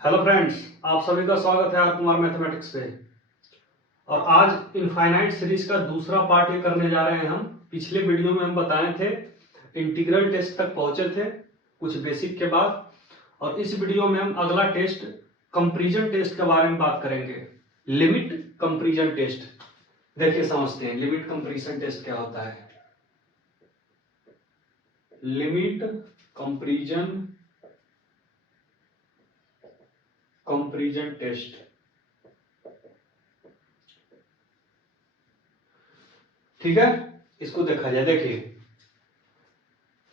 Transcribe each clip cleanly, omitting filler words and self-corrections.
Hello friends, आप सभी का स्वागत है आर कुमार मैथमेटिक्स पे। और आज इनफाइनाइट सीरीज का दूसरा पार्ट ये करने जा रहे हैं हम। पिछले वीडियो में हम बताए थे इंटीग्रल टेस्ट तक पहुंचे थे कुछ बेसिक के बाद, और इस वीडियो में हम अगला टेस्ट कंपैरिजन टेस्ट के बारे में बात करेंगे। लिमिट कंपैरिजन टेस्ट देखिए, समझते हैं लिमिट कंपैरिजन टेस्ट क्या होता है। लिमिट कंपैरिजन टेस्ट, ठीक है। इसको देखा जाए, देखिए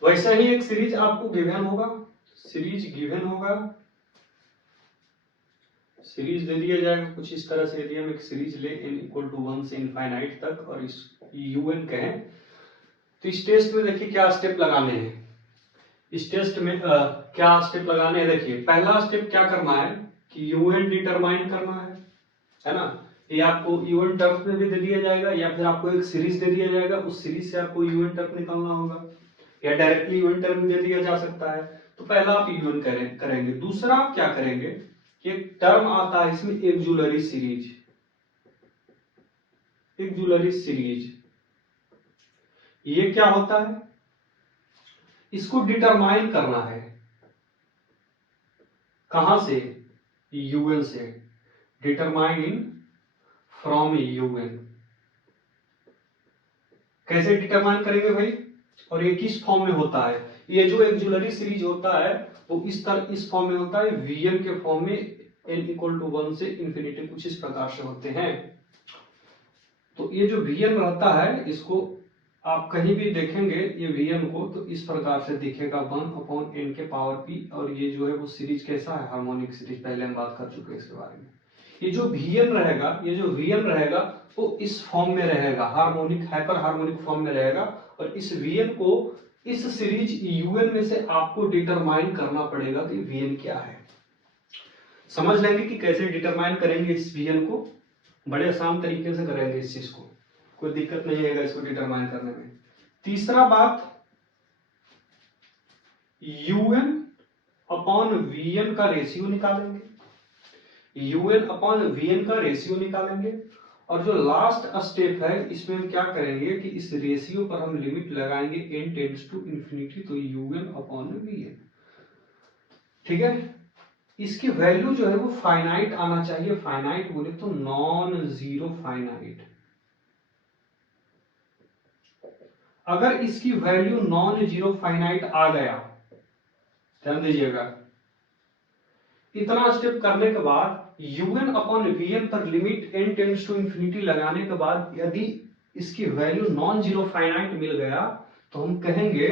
वैसा ही एक सीरीज आपको गिवन होगा, सीरीज दे दिया जाएगा कुछ इस तरह से। यदि हम एक सीरीज ले n इक्वल टू 1 से इनफाइनाइट तक और इस un कहें, तो इस टेस्ट में देखिए क्या स्टेप लगाने हैं। इस टेस्ट में क्या स्टेप लगाने हैं, देखिए पहला स्टेप क्या करना है कि un डिटरमाइन करना है ना। ये आपको un टर्म्स में भी दे दिया जाएगा, या फिर आपको एक सीरीज दे दिया जाएगा, उस सीरीज से आपको un टर्म निकालना होगा, या डायरेक्टली un टर्म दे दिया जा सकता है। तो पहला आप un करेंगे। दूसरा आप क्या करेंगे कि एक टर्म आता है इसमें एक्जुलरी सीरीज। ये क्या होता है, इसको डिटरमाइन करना है। कहां से? un से। Determine from un। कैसे डिटरमाइन करेंगे भाई, और ये किस फॉर्म में होता है? ये जो एक्जुलरी सीरीज होता है वो इस फॉर्म में होता है, vn के फॉर्म में n इक्वल टू 1 से इंफिनिटी कुछ इस प्रकार से होते हैं। तो ये जो vn रहता है, इसको आप कहीं भी देखेंगे ये vn को, तो इस प्रकार से दिखेगा 1/n के पावर p। और ये जो है वो सीरीज कैसा है, हार्मोनिक सीरीज, पहले हम बात कर चुके हैं इसके बारे में। ये जो vn रहेगा वो इस फॉर्म में रहेगा, हार्मोनिक हाइपर हार्मोनिक फॉर्म में रहेगा। और इस vn को इस सीरीज un में से आपको डिटरमाइन करना पड़ेगा कि vn क्या है। समझ लेंगे कि कैसे डिटरमाइन करेंगे इस vn को, बड़े आसान तरीके से करेंगे इस चीज को, कोई दिक्कत नहीं आएगा इसको डिटरमाइन करने में। तीसरा बात, un अपॉन vn का रेशियो निकालेंगे। और जो लास्ट स्टेप है इसमें हम क्या करेंगे कि इस रेशियो पर हम लिमिट लगाएंगे n टेंड्स टू इंफिनिटी, तो un अपॉन vn, ठीक है। इसकी वैल्यू जो है वो फाइनाइट आना चाहिए। फाइनाइट बोले तो नॉन जीरो फाइनाइट। अगर इसकी वैल्यू नॉन जीरो फाइनाइट आ गया, ध्यान दीजिएगा, इतना स्टेप करने के बाद un अपॉन vn पर limit n tends to infinity लगाने के बाद यदि इसकी वैल्यू नॉन जीरो फाइनाइट मिल गया, तो हम कहेंगे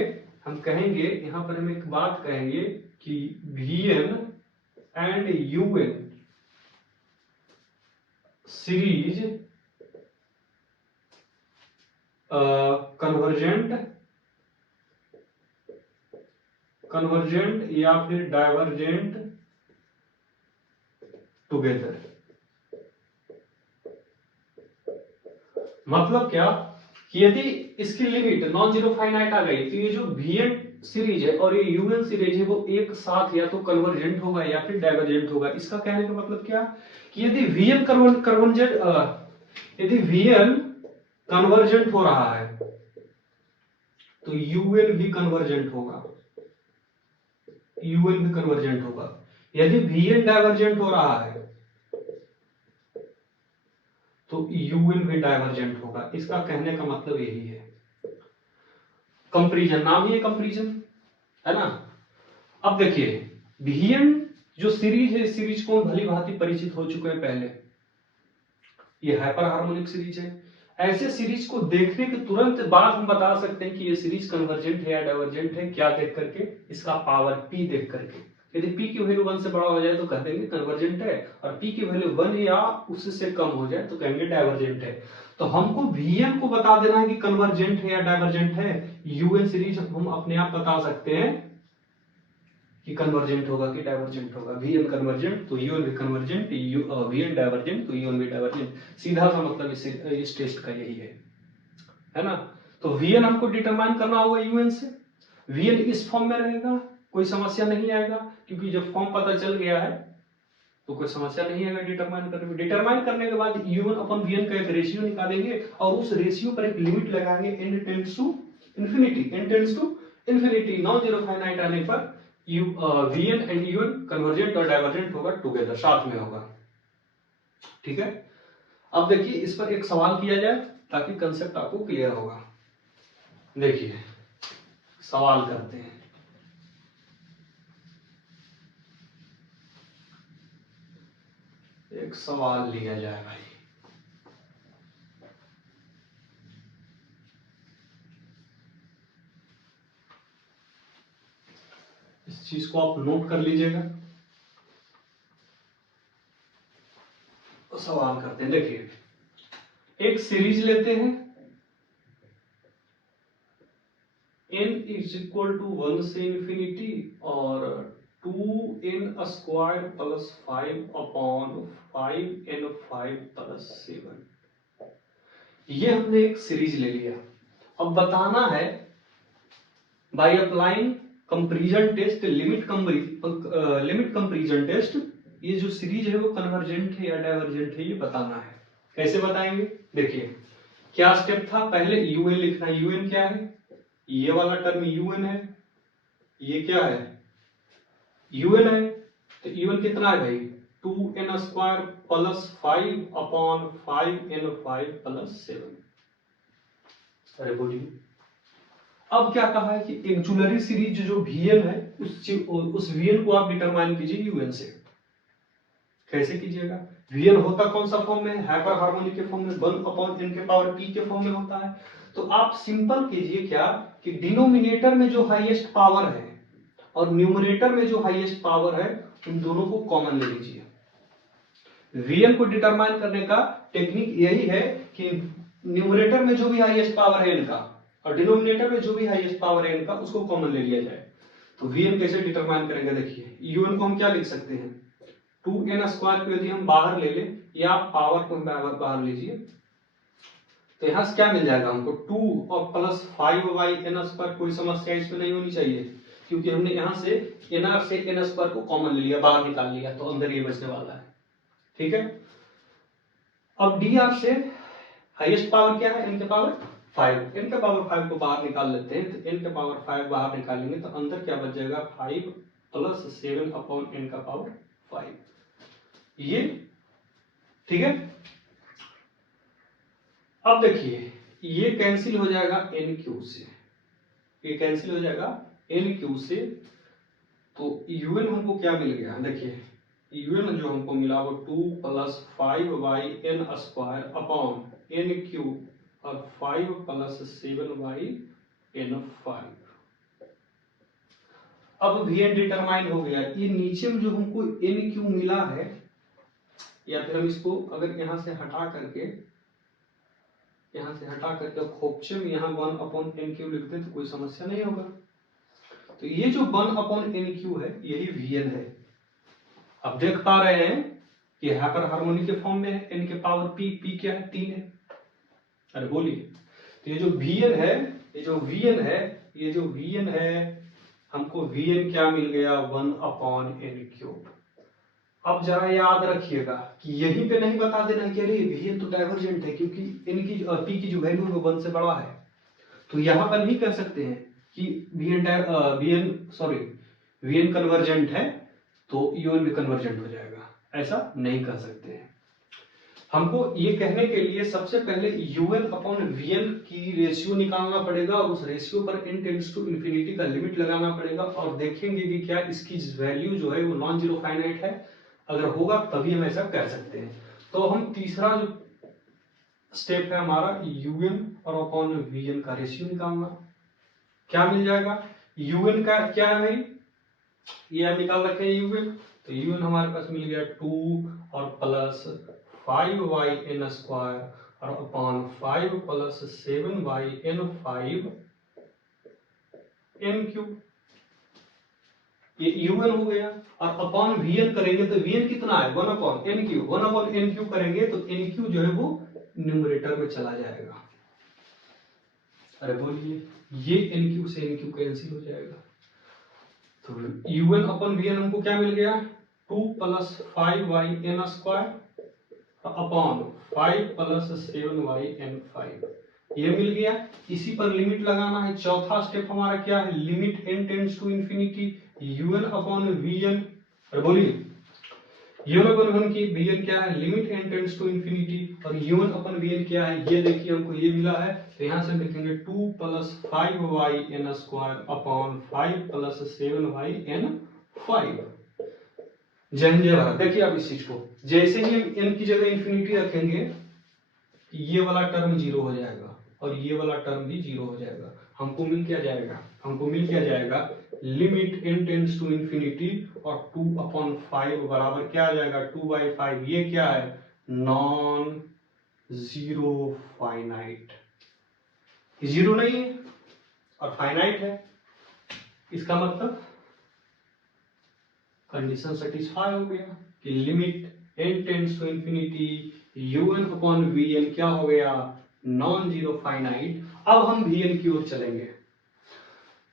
यहां पर हम एक बात कहेंगे कि vn and un series convergent या फिर डाइवर्जेंट टुगेदर। मतलब क्या कि यदि इसकी लिमिट नॉन जीरो फाइनाइट आ गई, तो ये जो vn सीरीज है और ये un सीरीज है वो एक साथ या तो कन्वर्जेंट होगा या फिर डाइवर्जेंट होगा। इसका कहने का मतलब क्या कि यदि vn कन्वर्जेंट हो रहा है तो un भी कन्वर्जेंट होगा। यदि vn डाइवर्जेंट हो रहा है तो un भी डाइवर्जेंट होगा। इसका कहने का मतलब यही है। कंपैरिजन, नाम ही है कंपैरिजन, है ना। अब देखिए vn जो सीरीज है, इस सीरीज को भली भांति परिचित हो चुके हैं पहले। ये हाइपर हार्मोनिक सीरीज है। ऐसे सीरीज को देखने के तुरंत बाद हम बता सकते हैं कि ये सीरीज कन्वर्जेंट है या डाइवर्जेंट है। क्या देख करके? इसका पावर p देख करके। यदि p की वैल्यू 1 से बड़ा हो जाए तो कह देंगे कन्वर्जेंट है, और p की वैल्यू 1 या उससे कम हो जाए तो कहेंगे डाइवर्जेंट है। तो हमको vn को बता देना है कि कन्वर्जेंट है या डाइवर्जेंट है। un सीरीज हम अपने आप बता सकते हैं कि कन्वर्जेंट होगा कि डाइवर्जेंट होगा। vn कन्वर्जेंट तो un भी कन्वर्जेंट, vn डाइवर्जेंट तो un भी डाइवर्जेंट। सीधा सा मतलब इस टेस्ट का यही है ना। तो vn हमको डिटरमाइन करना होगा un से। vn इस फॉर्म में रहेगा, कोई समस्या नहीं आएगा, क्योंकि जब फॉर्म पता चल गया है तो कोई समस्या नहीं है डिटरमाइन करने में। डिटरमाइन करने के बाद u1 अपन vn का एक रेशियो निकालेंगे और उस रेशियो पर एक लिमिट लगाएंगे n tends to infinity, n tends to infinity. Non zero finite आने पर vn एंड un कन्वर्जेंट और डाइवर्जेंट होगा, टुगेदर साथ में होगा। ठीक है, अब देखिए इस पर एक सवाल किया जाए ताकि कंसेप्ट आपको क्लियर होगा। देखिए सवाल करते हैं। एक सवाल लिया जाए भाई। इस चीज को आप नोट कर लीजिएगा। तो सवाल करते हैं, देखिए एक सीरीज लेते हैं n इज इक्वल टू 1 से इंफिनिटी और 2n square plus 5 upon 5n5 plus 7। ये हमने एक सीरीज ले लिया। अब बताना है by applying comparison test, limit comparison test, ये जो सीरीज है वो कन्वर्जेंट है या डाइवर्जेंट है ये बताना है। कैसे बताएंगे? देखिए क्या स्टेप था, पहले un लिखना है। un क्या है? ये वाला टर्म un है, ये क्या है? un है। तो un कितना है भाई? 2n square plus 5 upon 5n5 plus 7। अरे बोलिए, अब क्या कहा है कि एक्जुलरी सीरीज जो vn है उस vn को आप डिटरमाइन कीजिए un से। कैसे कीजिएगा? vn होता कौन सा फॉर्म में? हाइपर हार्मोनिक के फॉर्म में, 1 अपॉन n के पावर p के फॉर्म में होता है। तो आप सिंपल कीजिए क्या कि डिनोमिनेटर में जो हाईएस्ट पावर है और न्यूमरेटर में जो हाईएस्ट पावर है उन दोनों को कॉमन ले लीजिए। vn को डिटरमाइन करने का टेक्निक यही है कि न्यूमरेटर में जो भी हाईएस्ट पावर है इनका और डिनोमिनेटर में जो भी हाईएस्ट पावर है इनका उसको कॉमन ले लिया जाए। तो vn कैसे डिटरमाइन करेंगे? देखिए un को हम क्या लिख सकते हैं? 2n स्क्वायर को यदि हम बाहर ले लें या पावर को बाहर लीजिए तो यहां से क्या मिल जाएगा हमको? 2 और प्लस 5n स्क्वायर। कोई समस्या इसमें नहीं होनी चाहिए क्योंकि हमने यहां से nr से n स्क्वायर को कॉमन ले लिया, बाहर निकाल लिया, तो अंदर ये बचने वाला है। ठीक है, अब dr से हाईएस्ट पावर क्या है? n के पावर 5। n के पावर 5 को बाहर निकाल लेते हैं, तो n के पावर 5 बाहर निकालेंगे तो अंदर क्या बच जाएगा? 5 प्लस 7 अपॉन n का पावर 5। ये ठीक है। अब देखिए ये कैंसिल हो जाएगा NQ से, ये कैंसिल हो जाएगा NQ से। तो UN हमको क्या मिल गया? देखिए UN जो हमको मिला वो 2 plus 5/n square upon NQ और 5 प्लस 7/n5। अब VN डिटरमाइन हो गया। ये नीचे में जो हमको NQ मिला है, या फिर हम इसको अगर यहां से हटा करके खोपचे में यहाँ 1 अपॉन NQ लिखते हैं तो कोई समस्या नहीं होगा। तो ये जो 1 अपॉन NQ है यही VN है। अब देख पा रहे हैं कि हाइपर हार्मोनिक के फॉर्म में है, n के पावर p क्या है? 3 है। अरे बोलिए, तो ये जो VN है, ये जो VN है हमको VN क्या मिल गया? 1 अपॉन NQ। अब जरा याद रखिएगा कि यहीं पे नहीं बता देना कि अरे VN तो डाइवर्जेंट है क्योंकि इनकी p की जो वैल्यू है वो 1 से बड़ा है। तो यहां पर नहीं कह सकते हैं कि VN कन्वर्जेंट है तो UN भी कन्वर्जेंट हो जाएगा, ऐसा नहीं कह सकते हैं। हमको ये कहने के लिए सबसे पहले UN अपॉन VN की रेशियो निकालना पड़ेगा और उस रेशियो पर n टेंड्स टू इंफिनिटी का लिमिट लगाना पड़ेगा और देखेंगे कि क्या इसकी वैल्यू जो है वो नॉन जीरो फाइनाइट है। अगर होगा तभी हम ऐसा कर सकते हैं। तो हम तीसरा जो स्टेप है हमारा UN और अपॉन VN का रेशियो निकालना। क्या मिल जाएगा? UN का क्या है भाई? ये हम निकाल रखे हैं UN। तो UN हमारे पास मिल गया 2 और प्लस 5/n स्क्वायर और अपॉन 5 प्लस 7/n5 NQ। ये UN हो गया और अपॉन VN करेंगे तो VN कितना है? 1 अपॉन NQ। 1 अपॉन NQ करेंगे तो NQ जो है वो न्यूमरेटर में चला जाएगा। अरे बोलिए, ये NQ से NQ कैंसिल हो जाएगा। तो UN अपॉन VN हमको क्या मिल गया? 2+5y n² upon 5+7y n5 ये मिल गया। इसी पर लिमिट लगाना है। चौथा स्टेप हमारा क्या है, limit n tends to infinity un upon vn। बोलिए un अपॉन वन की vn क्या है, limit n tends to infinity, और un अपॉन vn क्या है, ये देखिए हमको ये मिला है। तो यहां से हम लिखेंगे 2+5y n² upon 5+7y n5। जय हिंद जय भारत। देखिए आप इस चीज को जैसे ही हम n की जगह इंफिनिटी रखेंगे ये वाला टर्म जीरो हो जाएगा और ये वाला टर्म भी जीरो हो जाएगा। हमको मिल क्या जाएगा, हमको मिल क्या जाएगा, limit n tends to infinity और 2/5 बराबर क्या आ जाएगा 2/5। ये क्या है, नॉन जीरो फाइनाइट। जीरो नहीं है और फाइनाइट है, इसका मतलब कंडीशन सेटिस्फाई हो गया कि limit n tends to infinity un upon vn क्या हो गया, नॉन जीरो फाइनाइट। अब हम vn की ओर चलेंगे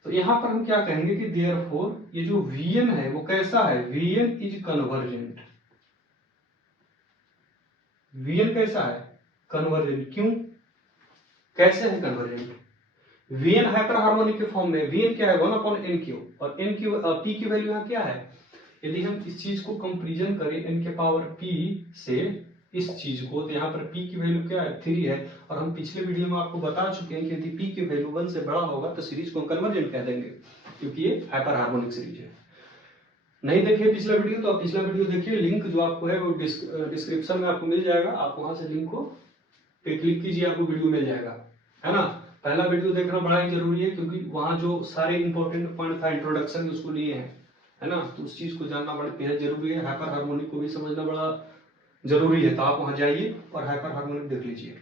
तो यहां पर हम क्या कहेंगे कि देयरफॉर ये जो vn है वो कैसा है, vn इज कन्वर्जेंट। vn कैसा है, कन्वर्जेंट। क्यों, कैसे है कन्वर्जेंट, vn हाइपर हार्मोनिक के फॉर्म में। vn क्या है, 1/n³ और p की वैल्यू यहाँ क्या है। यदि हम इस चीज को कंपैरिजन करें n के पावर p से इस चीज को, तो यहाँ पर p की वैल्यू क्या है, 3 है। और हम पिछले वीडियो में आपको बता चुके हैं कि यदि p की वैल्यू 1 से बड़ा होगा तो सीरीज को कन्वर्जेंट कह देंगे, क्योंकि ये हाइपर हार्मोनिक सीरीज है। नहीं देखिए पिछला वीडियो तो आप पिछला वीडियो देखिए, लिंक जो आपको है वो डिस्क्रिप्शन में आपको मिल जाएगा। आप वहां से लिंक को पे क्लिक कीजिए, आपको वीडियो मिल जाएगा, है ना। पहला वीडियो देखना बड़ा ही जरूरी है, क्योंकि वहां जो सारे इंपॉर्टेंट पॉइंट था इंट्रोडक्शन उसको लिए हैं, है ना। तो उस चीज को जानना बड़ा बेहद जरूरी है। हाइपर हार्मोनिक को भी समझना बड़ा जरूरी है। तो आप वहां जाइए और हाइपर हार्मोनिक देख लीजिए।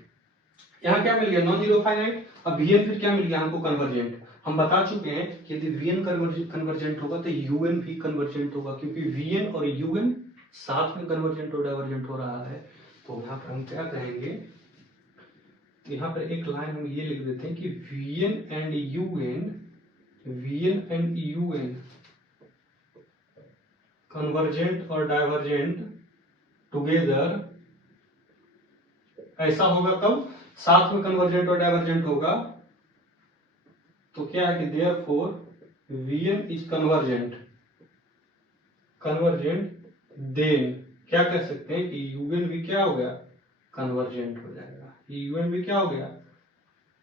यहाँ क्या मिल गया, नॉन जीरो फाइनाइट। अब vn फिर क्या मिल गया हमको, कन्वर्जेंट। हम बता चुके हैं कि यदि vn कन्वर्जेंट होगा तो un भी कन्वर्जेंट होगा, क्योंकि vn और un साथ में कन्वर्जेंट और डाइवर्जेंट हो रहा है। तो यहाँ पर हम क्या कहेंगे, तो यहाँ पर एक लाइन हम ये लिख देते हैं कि vn एंड un कन्वर्जेंट और डाइवर्जेंट टुगेदर। ऐसा होगा तब साथ में कन्वर्जेंट और डाइवर्जेंट होगा। तो क्या है कि therefore vn is convergent, then क्या कह सकते हैं कि un भी क्या हो गया, कन्वर्जेंट हो जाएगा। un भी क्या हो गया,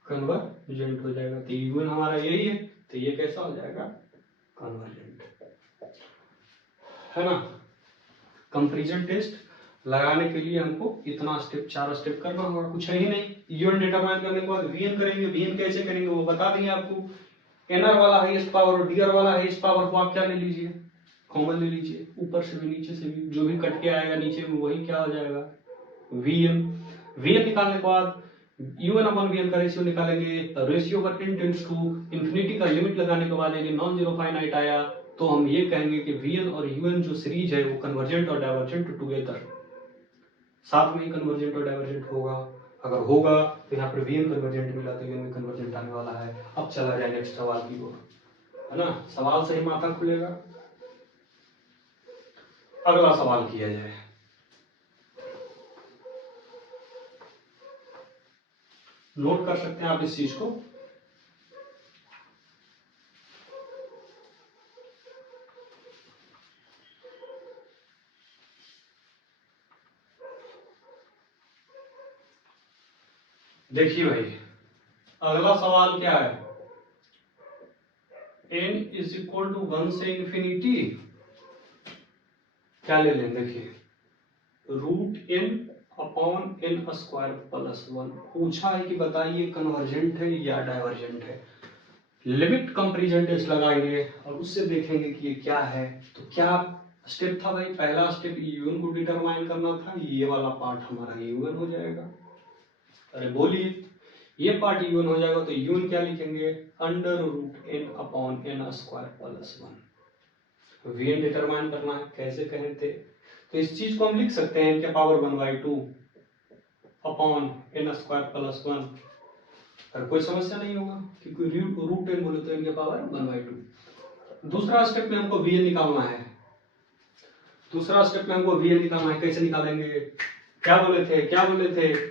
कन्वर्जेंट हो जाएगा। तो un हमारा यही है, तो ये कैसा हो जाएगा, कन्वर्जेंट, है ना। कंपैरिजन टेस्ट लगाने के लिए हमको इतना स्टेप, 4 स्टेप करना होगा, कुछ है ही नहीं। un डिटरमाइन करने के बाद vn करेंगे। vn कैसे करेंगे वो बता देंगे आपको। nr वाला हाईएस्ट पावर और dr वाला हाईएस्ट पावर को आप क्या ले लीजिए, कॉमन ले लीजिए। ऊपर से भी नीचे से भी जो भी कट के आएगा नीचे में वही क्या हो जाएगा, vn। vn निकालने के बाद un अपॉन vn का रेशियो निकालेंगे। रेशियो पर n टेंड्स टू इंफिनिटी का लिमिट लगाने के बाद यदि नॉन जीरो फाइनाइट आया तो हम ये कहेंगे कि vn और un जो सीरीज है वो कन्वर्जेंट और डाइवर्जेंट टुगेदर, साथ में ही कन्वर्जेंट और डाइवर्जेंट होगा। अगर होगा तो यहाँ पर vn कन्वर्जेंट मिला तो un भी कन्वर्जेंट आने वाला है। अब चला जाए नेक्स्ट सवाल की ओर, है ना। सवाल से ही माथा खुलेगा। अगला सवाल किया जाए। नोट कर सकते हैं आप इस चीज को। देखिए भाई, अगला सवाल क्या है, n इज इक्वल टू 1 से इंफिनिटी क्या ले लें, देखिए √n अपॉन n² + 1। पूछा है कि बताइए कन्वर्जेंट है या डाइवर्जेंट है। लिमिट कंपैरिजन टेस्ट लगाएंगे और उससे देखेंगे कि ये क्या है। तो क्या स्टेप था भाई, पहला स्टेप un को डिटरमाइन करना था। ये वाला पार्ट हमारा un हो जाएगा। अरे बोलिए, ये पार्ट un हो जाएगा तो un क्या लिखेंगे, √n upon n² + 1। vn determine करना है, कैसे कहें थे, तो इस चीज को हम लिख सकते हैं क्या पावर 1/2 अपॉन n² + 1। अगर कोई समस्या नहीं होगा क्योंकि √n बोले तो इनके पावर 1/2। दूसरा स्टेप में हमको vn निकालना है। दूसरा स्टेप में हमको वीएन निकालना है, कैसे निकालेंगे? क्या बोले थे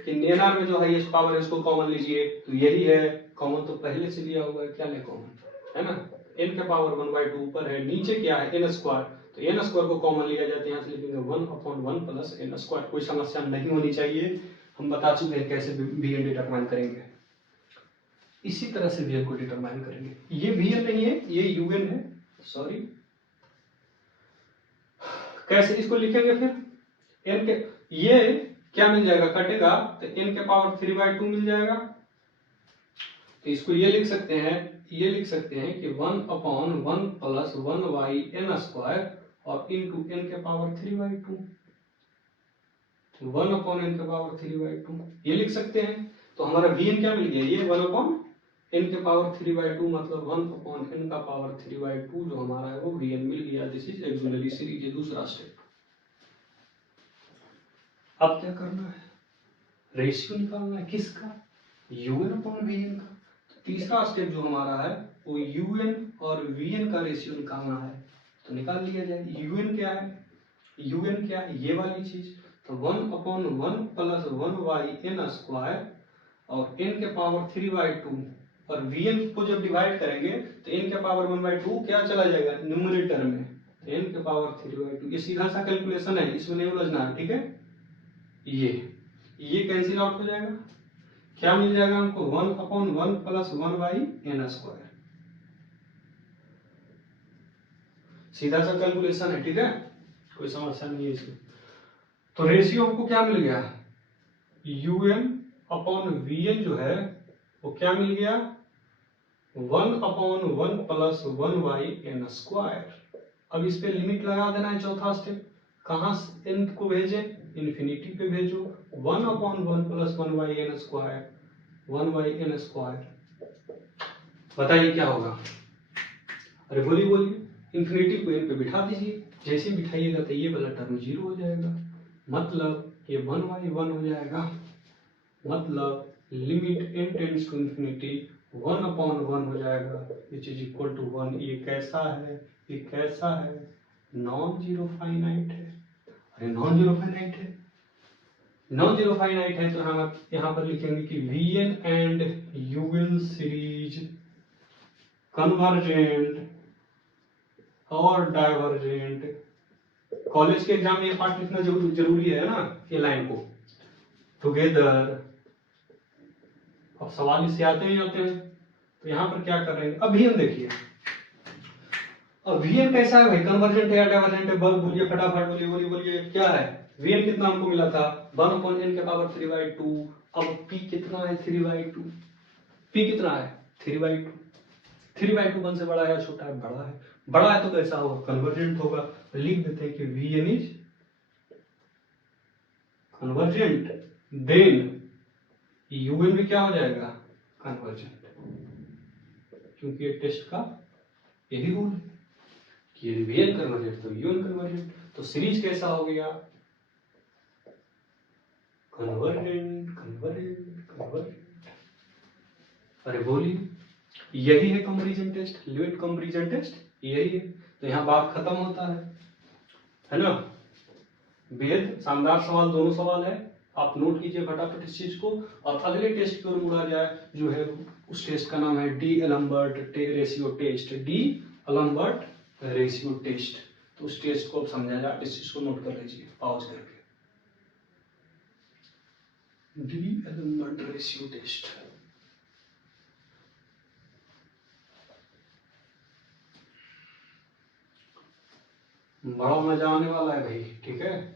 कि एनआर में जो हाईएस्ट पावर है उसको कॉमन लीजिए, तो यही है कॉमन, तो पहले से लिया हुआ है, क्या ले कॉमन, है ना, n के पावर 1/2 ऊपर है, नीचे क्या है n स्क्वायर, तो n स्क्वायर को कॉमन लिया जाता है, यहाँ से लिखेंगे 1/1 प्लस n स्क्वायर। कोई समस्या नहीं होनी चाहिए, हम बता चुके हैं कैसे वीएन डिटरमाइन करेंगे। इसी तरह से वीएन को डिटरमाइन करेंगे। ये वीएन नहीं है, ये यूएन है, सॉरी। कैसे इसको लिखेंगे फिर? n के ये क्या मिल जाएगा, कटेगा तो n के पावर 3/2 मिल जाएगा, तो इसको ये लिख सकते हैं कि 1/1 प्लस 1/n स्क्वायर और इनटू n के पावर 3/2, 1/n के पावर 3/2 ये लिख सकते हैं। तो हमारा vn क्या मिल गया, ये 1/n के पावर 3/2 मतलब 1/n का पावर 3/2 जो हमारा है वो vn मिल गया। दिस इज एक्सिलरी सीरीज, दूसरा स्टेप। अब क्या करना है, रेशियो निकालना है, किसका, un/vn का। तो तीसरा स्टेप जो हमारा है वो un और vn का रेशियो निकालना है, तो निकाल लिया जाए। un क्या है, ये वाली चीज, तो 1/1 प्लस 1/n स्क्वायर और n के पावर 3/2, और vn को जब डिवाइड करेंगे तो n के पावर 1/2 क्या चला जाएगा न्यूमरेटर में, तो n के पावर 3/2। ये सीधा सा कैलकुलेशन है, इसमें नहीं उलझना है, ठीक है। ये कैंसिल आउट हो जाएगा, क्या मिल जाएगा हमको, 1/1 प्लस 1/n स्क्वायर। सीधा सा कैलकुलेशन है, ठीक है, कोई समस्या नहीं है इसमें। तो रेशियो हमको क्या मिल गया, un/vn जो है वो क्या मिल गया, 1/1 प्लस 1/n स्क्वायर। अब इस पे लिमिट लगा देना है, चौथा स्टेप। कहां n को भेजे, इन्फिनिटी पे भेजो, 1/1 plus 1/n square, 1/n square. बताइए क्या होगा, अरे बोलिए, इन्फिनिटी को n पे बिठा दीजिए, जैसे बिठाइएगा तो ये वाला टर्म 0 हो जाएगा, मतलब ये 1/1 हो जाएगा, मतलब limit n tends to infinity 1/1 हो जाएगा, विच इज इक्वल टू 1। ये कैसा है, नॉन जीरो फाइनाइट है। अरे नॉन जीरो फाइनाइट है तो हम यहाँ पर लिखेंगे कि Vn and Un series convergent और डाइवर्जेंट। कॉलेज के एग्जाम में ये पार्ट लिखना जरूरी है ना, ये लाइन को टुगेदर। अब सवाल इससे आते हैं, तो यहाँ पर क्या कर रहे हैं, अब Vn देखिए, अब Vn कैसा है भाई, कन्वर्जेंट है या डाइवर्जेंट है, बोलिए फटाफट, बोलिए क्या है। Vn कितना हमको मिला था, 1/n के पावर 3/2। अब P कितना है, 3/2। P कितना है, 3/2। 3/2 1 से बड़ा है या छोटा है, बड़ा है तो कैसा होगा, कन्वर्जेंट होगा। लिख देते हैं कि Vn is convergent, then Un भी क्या हो जाएगा, कन्वर्जेंट, क्योंकि ये टेस्ट का यही रूल है कि यदि Vn कन्वर्जेंट तो Un कन्वर्जेंट। तो सीरीज कैसा हो गया, कन्वर्जेंट। अरे बोलिए, यही है comparison test, limit comparison test यही है। तो यहाँ बात खत्म होता है ना। बेहद शानदार सवाल, दोनों सवाल है, आप नोट कीजिए फटाफट इस चीज को, और अगले टेस्ट की ओर मुड़ा जाए, जो है उस टेस्ट का नाम है डी एलम्बर्ट रेशियो टेस्ट। तो उस टेस्ट को अब समझा जाए, इस चीज को नोट कर लीजिए पॉज करके, डी एलम्बर्ट रेशियो टेस्ट। बड़ा मजा आने वाला है भाई, ठीक है,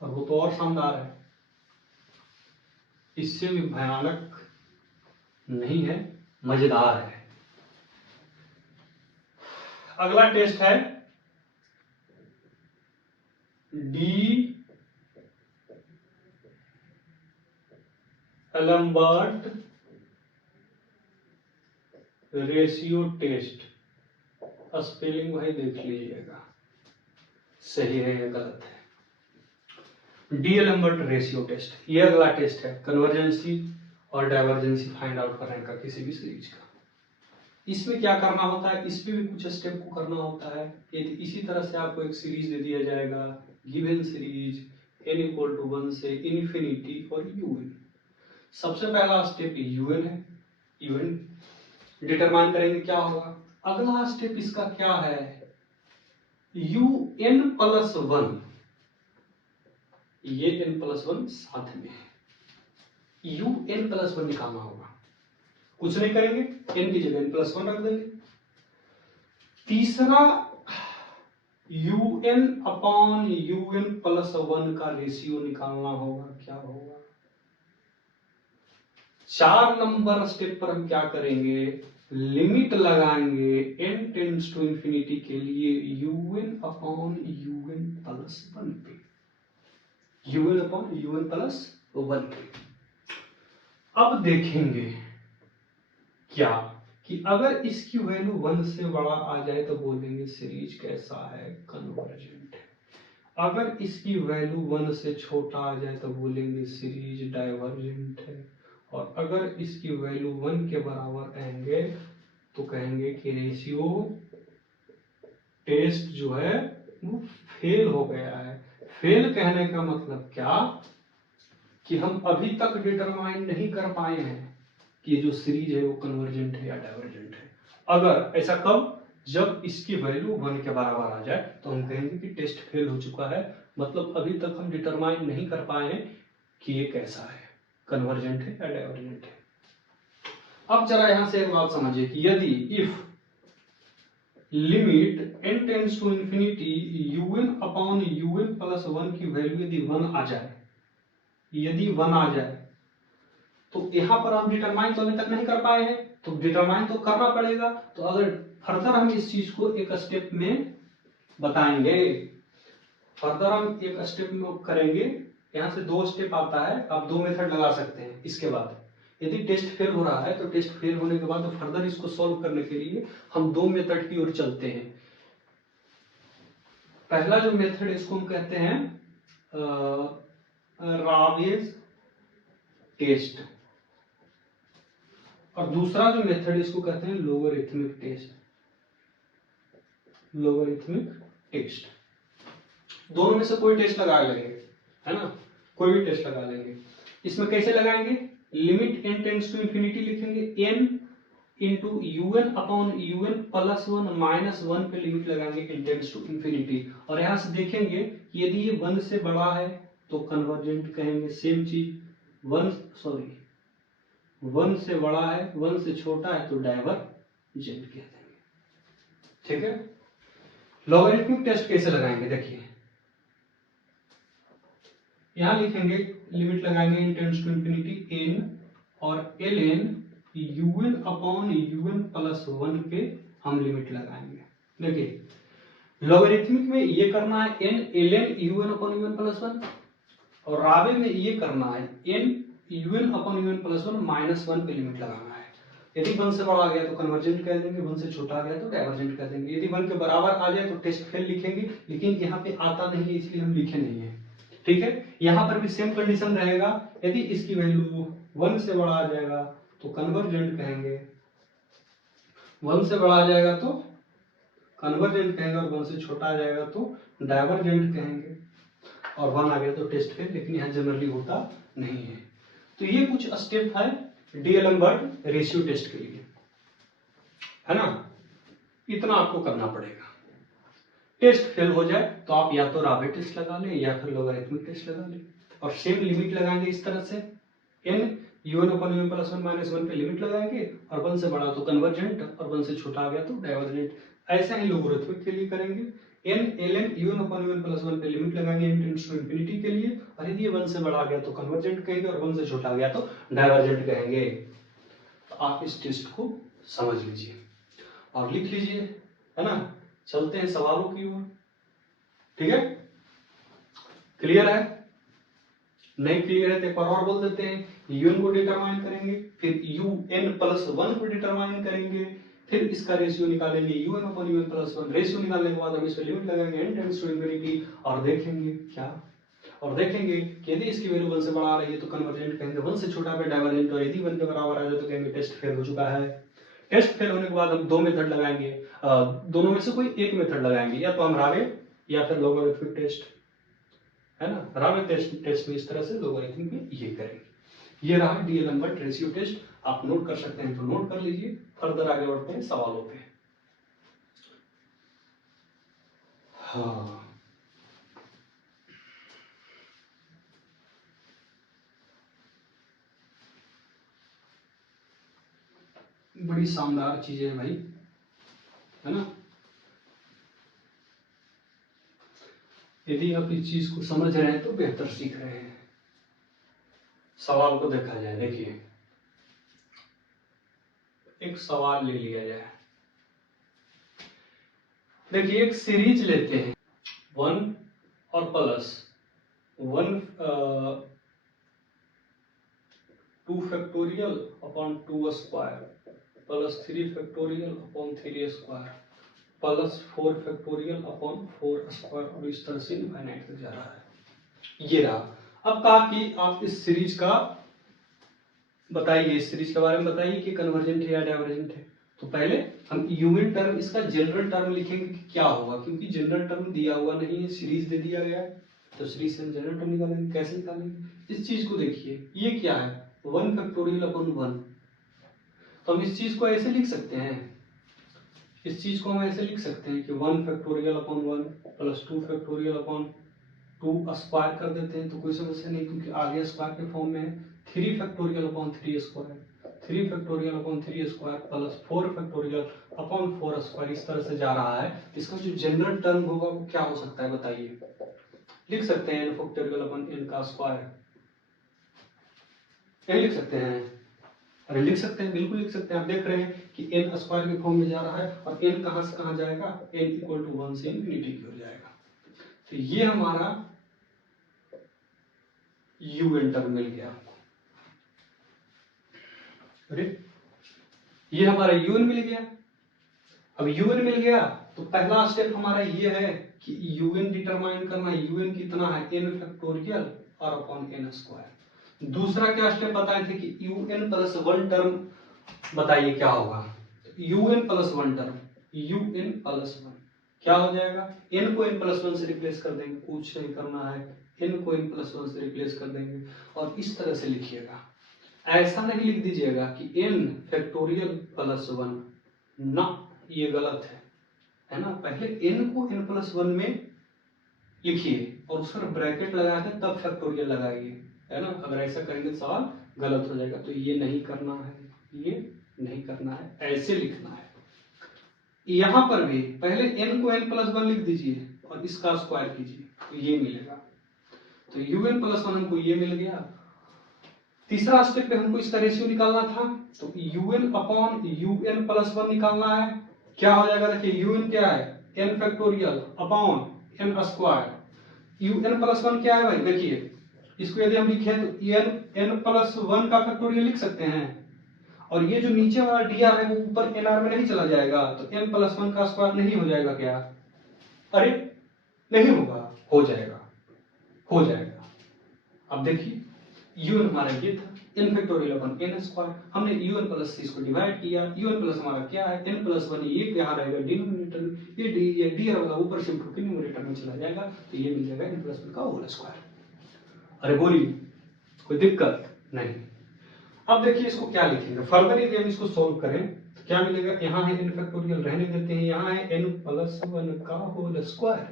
और वो तो और शानदार है, इससे भी भयानक नहीं है, मजेदार है। अगला टेस्ट है d'Alembert ratio test. Spelling भाई देख लीजिएगा, सही है या गलत है। डी एलम्बर्ट रेशियो टेस्ट, ये अगला टेस्ट है, कन्वर्जेंसी और डाइवर्जेंसी फाइंड आउट करने का किसी भी सीरीज का। इसमें क्या करना होता है, इसमें भी कुछ स्टेप को करना होता है। यदि इसी तरह से आपको एक सीरीज दे दिया जाएगा, गिवन सीरीज n=1 से इन्फिनिटी और un। सबसे पहला स्टेप un है, un डिटरमाइन करेंगे क्या होगा। अगला स्टेप इसका क्या है, un+1, ये n+1 साथ में है, un+1 निकालना होगा। कुछ नहीं करेंगे, n की जगह n+1 रख देंगे। तीसरा un/un+1 का रेशियो निकालना होगा, क्या होगा। 4 नंबर स्टेप पर हम क्या करेंगे, लिमिट लगाएंगे n टेंड्स टू इंफिनिटी के लिए un/un+1 पे, un/un+1 पे। अब देखेंगे क्या कि अगर इसकी वैल्यू 1 से बड़ा आ जाए तो बोलेंगे सीरीज कैसा है, कन्वर्जेंट है। अगर इसकी वैल्यू 1 से छोटा आ जाए तो बोलेंगे सीरीज डाइवर्जेंट है। और अगर इसकी वैल्यू 1 के बराबर आएंगे तो कहेंगे कि रेशियो टेस्ट जो है वो फेल हो गया है। फेल कहने का मतलब क्या कि हम अभी तक डिटरमाइन नहीं कर पाए हैं कि जो सीरीज है वो कन्वर्जेंट है या डाइवर्जेंट है। अगर ऐसा कब, जब इसकी वैल्यू 1 के बराबर आ जाए तो हम कहेंगे कि टेस्ट फेल हो चुका है, मतलब अभी तक हम डिटरमाइन नहीं कर पाए हैं कि ये कैसा है, कन्वर्जेंट है या डाइवर्जेंट है। अब जरा यहां से एक बात समझिए कि यदि if limit n tends to infinity un/un+1 की वैल्यू यदि 1 आ जाए, यदि 1 आ जाए तो यहां पर हम डिटरमाइन तो अभी तक नहीं कर पाए हैं, तो डिटरमाइन तो करना पड़ेगा। तो अगर फर्दर हम इस चीज को एक स्टेप में बताएंगे, फर्दर हम एक स्टेप में करेंगे। यहां से 2 स्टेप आता है, आप 2 मेथड लगा सकते हैं। इसके बाद यदि टेस्ट फेल हो रहा है तो टेस्ट फेल होने के बाद फर्दर इसको सॉल्व करने के लिए हम 2 मेथड की ओर चलते हैं। पहला जो मेथड इसको हम कहते हैं रावेज टेस्ट, और दूसरा जो मेथड इसको कहते हैं लोगरिथमिक टेस्ट, लोगरिथमिक टेस्ट। दोनों में से कोई टेस्ट लगा लेंगे, है ना, कोई भी टेस्ट लगा लेंगे। इसमें कैसे लगाएंगे, limit n tends to infinity लिखेंगे, n इंटू un/un+1 पे लिमिट लगाएंगे n टेंड्स टू इंफिनिटी। और यहां से देखेंगे यदि ये 1 से बड़ा है तो कन्वर्जेंट कहेंगे, सेम चीज 1 से बड़ा है, 1 से छोटा है तो डाइवर्जेंट कह देंगे। ठीक है। लॉगरिथमिक टेस्ट कैसे लगाएंगे, देखिए यहां लिखेंगे, लिमिट लगाएंगे n tends to infinity n और ln un/un+1 पे हम लिमिट लगाएंगे। देखिए लॉगरिथमिक में ये करना है n ln un/un+1 और रावे में ये करना है n un/un+1 पे लिमिट लगाना है। यदि 1 से बड़ा आ गया तो कन्वर्जेंट कह देंगे, 1 से छोटा आ गया तो डाइवर्जेंट कह देंगे। यदि 1 के बराबर आ जाए तो टेस्ट फेल लिखेंगे, लेकिन यहाँ पे आता नहीं है इसलिए हम लिखे नहीं है। ठीक है, यहाँ पर भी सेम कंडीशन रहेगा। यदि इसकी वैल्यू 1 से बड़ा आ जाएगा तो कन्वर्जेंट कहेंगे, 1 से बड़ा आ जाएगा तो कन्वर्जेंट कहेंगे, और 1 से छोटा आ जाएगा तो डाइवर्जेंट कहेंगे, और 1 आ गया तो टेस्ट फेल, लेकिन यहाँ जनरली होता नहीं है। तो ये कुछ स्टेप है डी-एलेम्बर्ट रेशियो टेस्ट के लिए, है ना। इतना आपको करना पड़ेगा। टेस्ट फेल हो जाए तो आप या तो रावे टेस्ट लगा लें या फिर लोगरिथमिक टेस्ट लगा लें, और सेम लिमिट लगाएंगे इस तरह से n un/un+1 पे लिमिट लगाएंगे, और 1 से बड़ा तो कन्वर्जेंट और 1 से छोटा आ गया तो डाइवर्जेंट। ऐसा ही लोगरिथमिक के लिए करेंगे, n ln un/un+1 पे लिमिट लगाएंगे n टेंड्स टू इंफिनिटी के लिए, और यदि 1 से बड़ा आ गया तो कन्वर्जेंट कहेंगे और 1 से छोटा आ गया तो डाइवर्जेंट कहेंगे। तो आप इस टेस्ट को समझ लीजिए और लिख लीजिए, है ना। चलते हैं सवालों की ओर। ठीक है, क्लियर है, नहीं क्लियर है तो एक बार और बोल देते हैं। un को डिटरमाइन करेंगे, फिर un+1 को डिटरमाइन करेंगे, फिर इसका रेशियो निकालेंगे un/un+1। रेशियो निकालने के बाद हम इस पे लिमिट लगाएंगे n टेंड्स टू इंफिनिटी, और देखेंगे क्या, और देखेंगे कि यदि इसकी वैल्यू 1 से बड़ा आ रही है तो कन्वर्जेंट कहेंगे, 1 से छोटा पे डाइवर्जेंट, और यदि 1 के बराबर आ जाए तो कहेंगे टेस्ट फेल हो चुका है। टेस्ट फेल होने के बाद हम दो मेथड लगाएंगे, दोनों में से कोई एक मेथड लगाएंगे, या तो हम रावे या फिर लोगारिथमिक टेस्ट, है ना। रावे टेस्ट में इस तरह से, लोगारिथमिक में ये करेंगे। ये रहा डीएल-1 रेशियो टेस्ट, आप नोट कर सकते हैं तो नोट कर लीजिए। फर्दर आगे बढ़ते हैं सवालों पे। हाँ, बड़ी शानदार चीजें है भाई, है ना। यदि आप इस चीज को समझ रहे हैं तो बेहतर सीख रहे हैं। सवाल को देखा जाए, देखिए एक सवाल ले लिया जाए। देखिए एक सीरीज लेते हैं 1 और plus 1 2 factorial upon 2 square plus 3 factorial upon 3 square plus 4 factorial upon 4 square, और इस तरह से इनफाइनाइट तक जा रहा है। ये रहा। अब कहा कि आप इस सीरीज का बताइए, इस सीरीज के बारे में बताइए कि कन्वर्जेंट है या डाइवर्जेंट है। तो पहले हम यूनिट टर्म, इसका जनरल टर्म लिखेंगे कि क्या होगा, क्योंकि जनरल टर्म दिया हुआ नहीं है, सीरीज दे दिया गया है, तो सीरीज से हम जनरल टर्म निकालेंगे। कैसे निकालेंगे, इस चीज को देखिए, ये क्या है 1 फैक्टोरियल अपॉन 1, तो हम इस चीज को ऐसे लिख सकते हैं, इस चीज को हम ऐसे लिख सकते हैं कि 1 factorial upon 1 plus 2 factorial upon 2 square कर देते हैं, तो कोई समस्या नहीं, क्योंकि आगे स्क्वायर के फॉर्म में है। 3 factorial upon 3 square, 3 factorial upon 3 square plus 4 factorial upon 4 square, इस तरह से जा रहा है। इसका जो जनरल टर्म होगा वो क्या हो सकता है बताइए। लिख सकते हैं n फैक्टोरियल अपॉन n का स्क्वायर, क्या लिख सकते हैं, अरे लिख सकते हैं, बिल्कुल लिख सकते हैं। आप देख रहे हैं कि n स्क्वायर के फॉर्म में जा रहा है, और n कहां से कहां जाएगा, n इक्वल टू 1 से इन्फिनिटी की ओर जाएगा। तो ये हमारा un टर्म मिल गया आपको। अरे ये हमारा un मिल गया। अब un मिल गया तो पहला स्टेप हमारा ये है कि un डिटरमाइन करना, un कितना है n फैक्टोरियल और अपॉन n स्क्वायर। दूसरा क्या स्टेप बताए थे कि un प्लस 1 टर्म बताइए क्या होगा। un plus 1 term, un plus 1 क्या हो जाएगा, n को n प्लस 1 से रिप्लेस कर देंगे, कुछ नहीं करना है, n को n प्लस 1 से रिप्लेस कर देंगे, और इस तरह से लिखिएगा। ऐसा नहीं लिख दीजिएगा कि n फैक्टोरियल प्लस 1, ना, ये गलत है ना। पहले n को n प्लस 1 में लिखिए और उस पर ब्रैकेट लगा के तब फैक्टोरियल लगाइए, है ना। अगर ऐसा करेंगे तो सवाल गलत हो जाएगा, तो ये नहीं करना है, ये नहीं करना है, ऐसे लिखना है। यहां पर भी पहले n को n प्लस 1 लिख दीजिए और इसका स्क्वायर कीजिए, तो ये मिलेगा। तो un प्लस 1 हमको ये मिल गया। तीसरा स्टेप पे हमको इसका रेशियो निकालना था, तो un अपॉन un प्लस 1 निकालना है। क्या हो जाएगा, देखिए un क्या है n factorial upon n square. un plus 1 क्या है भाई, देखिए इसको यदि हम लिखें तो n प्लस 1 का फैक्टोरियल लिख सकते हैं, और ये जो नीचे वाला dr है वो ऊपर nr में नहीं चला जाएगा, तो n प्लस 1 का स्क्वायर नहीं हो जाएगा क्या, अरे नहीं होगा, हो जाएगा, हो जाएगा। अब देखिए un हमारा ये था n फैक्टोरियल अपन n स्क्वायर, हमने un प्लस से इसको डिवाइड किया, un प्लस हमारा क्या है n प्लस 1, ये यहाँ रहेगा डिनोमिनेटर में, ये dr वाला ऊपर शिफ्ट होकर न्यूमरेटर में चला जाएगा, तो ये मिल जाएगा n प्लस 1 का होल स्क्वायर। अरे बोलिए कोई दिक्कत नहीं। अब देखिए इसको क्या लिखेंगे, फर्दर यदि हम इसको सोल्व करें तो क्या मिलेगा, यहाँ है n फैक्टोरियल रहने देते हैं, यहाँ है n प्लस 1 का होल स्क्वायर,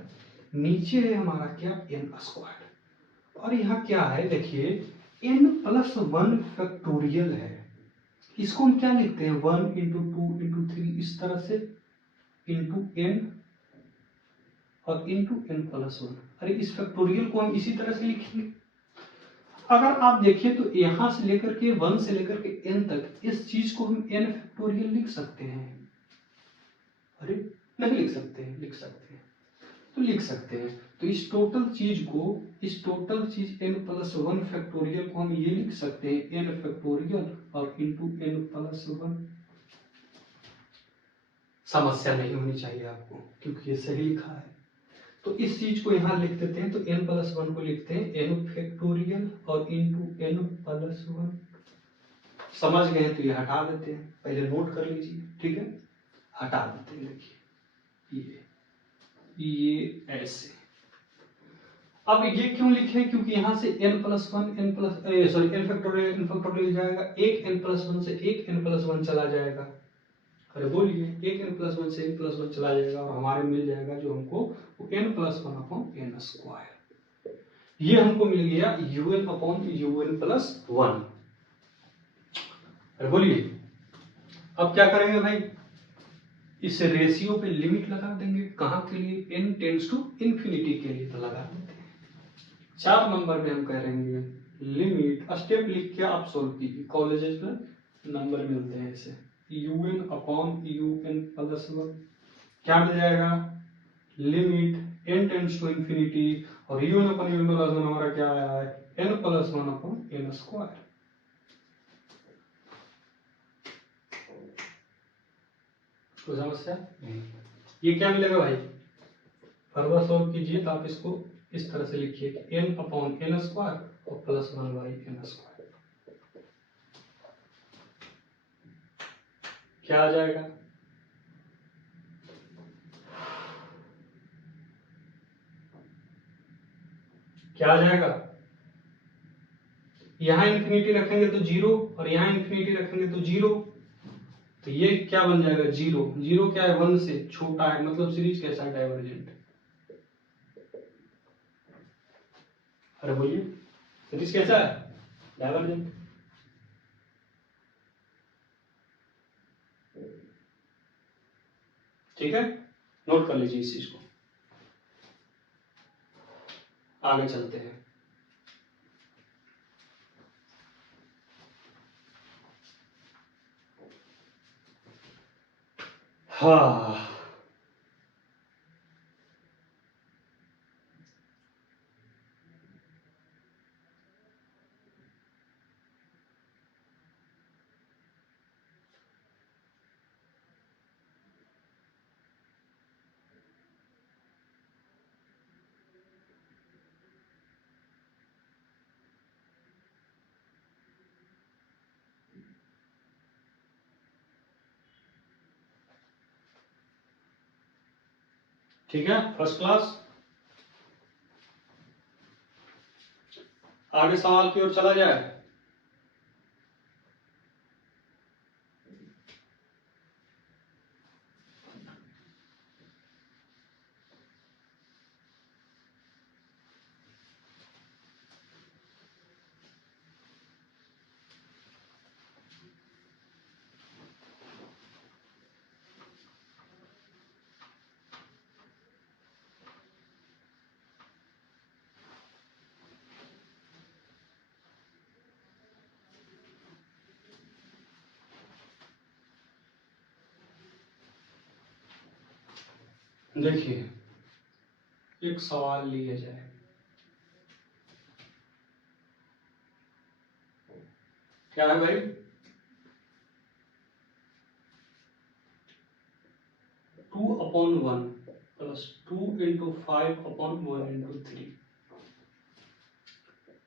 नीचे है हमारा क्या n स्क्वायर, और यहाँ क्या है देखिए n प्लस 1 फैक्टोरियल है, इसको हम क्या लिखते हैं 1 इंटू 2 इंटू 3 इस तरह से, इंटू n और इंटू n प्लस 1। अरे इस फैक्टोरियल को हम इसी तरह से लिखेंगे। अगर आप देखिए तो यहां से लेकर के 1 से लेकर के n तक इस चीज को हम n फैक्टोरियल लिख सकते हैं, अरे नहीं लिख सकते हैं, लिख सकते हैं, तो लिख सकते हैं। तो इस टोटल चीज को, इस टोटल चीज n प्लस 1 फैक्टोरियल को हम ये लिख सकते हैं n फैक्टोरियल और इंटू n प्लस 1। समस्या नहीं होनी चाहिए आपको, क्योंकि ये सही लिखा है। तो इस चीज को यहां लिख देते हैं, तो n प्लस 1 को लिखते हैं n फैक्टोरियल और इंटू n प्लस 1, समझ गए तो ये हटा देते हैं, पहले नोट कर लीजिए, ठीक है, हटा देते हैं। देखिए ये ऐसे। अब ये क्यों लिखे, क्योंकि यहां से n plus one n factorial जाएगा, एक n प्लस वन से एक n प्लस वन चला जाएगा, अरे बोलिए, एक n प्लस वन से n प्लस वन चला जाएगा और हमारे मिल जाएगा जो हमको n plus one upon n square, ये हमको मिल गया un upon un plus one. अरे बोलिए, अब क्या करेंगे भाई, इस रेशियो पे लिमिट लगा देंगे, कहां के लिए, n टेंड्स टू इंफिनिटी के लिए, तो लगा देते हैं। 4 नंबर में हम करेंगे लिमिट, स्टेप लिख के आप सोल्व कीजिए, कॉलेजेस में नंबर मिलते हैं ऐसे, un upon un plus one, क्या मिल जाएगा, limit n tends to infinity, और un upon un plus one हमारा क्या आया है, n plus one upon n square. कोई समस्या नहीं, ये क्या मिलेगा भाई, फर्दर सॉल्व कीजिए तो आप इसको इस तरह से लिखिए कि n अपॉन एन स्क्वायर और plus one by n square, क्या आ जाएगा, क्या आ जाएगा, यहां इंफिनिटी रखेंगे तो जीरो और यहां इंफिनिटी रखेंगे तो जीरो, तो ये क्या बन जाएगा, जीरो, जीरो क्या है, वन से छोटा है, मतलब सीरीज कैसा है, डाइवर्जेंट। अरे बोलिए, सीरीज कैसा है, डाइवर्जेंट। ठीक है, नोट कर लीजिए इस चीज को, आगे चलते हैं। हाँ, ठीक है, फर्स्ट क्लास। आगे सवाल की ओर चला जाए। देखिए, एक सवाल लिया जाए, क्या है भाई, 2 upon 1 plus 2 into 5 upon 1 into 3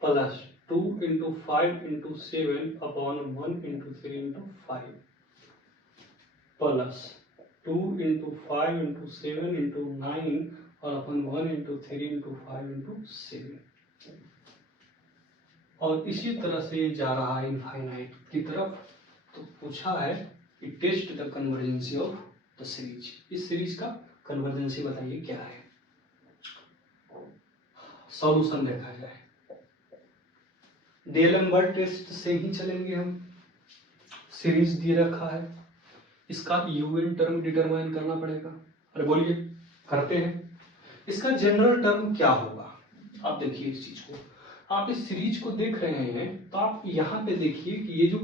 plus 2 into 5 into 7 upon 1 into 3 into 5 plus 2 into 5 into 7 into 9 और अपन 1 इंटू 3 इंटू 5 इंटू 7, और इसी तरह से ये जा रहा है इनफाइनाइट की तरफ। तो पूछा है कि test the convergency of the series, इस सीरीज का कन्वर्जेंसी बताइए क्या है। सॉल्यूशन देखा जाए, डीएलएमबर्ट टेस्ट से ही चलेंगे हम। सीरीज दे रखा है, इसका यूएन टर्म डिटरमाइन करना पड़ेगा। अरे बोलिए, करते हैं। इसका जनरल टर्म क्या होगा, आप देखिए इस चीज को, आप इस सीरीज को देख रहे हैं तो आप यहाँ पे देखिए कि ये जो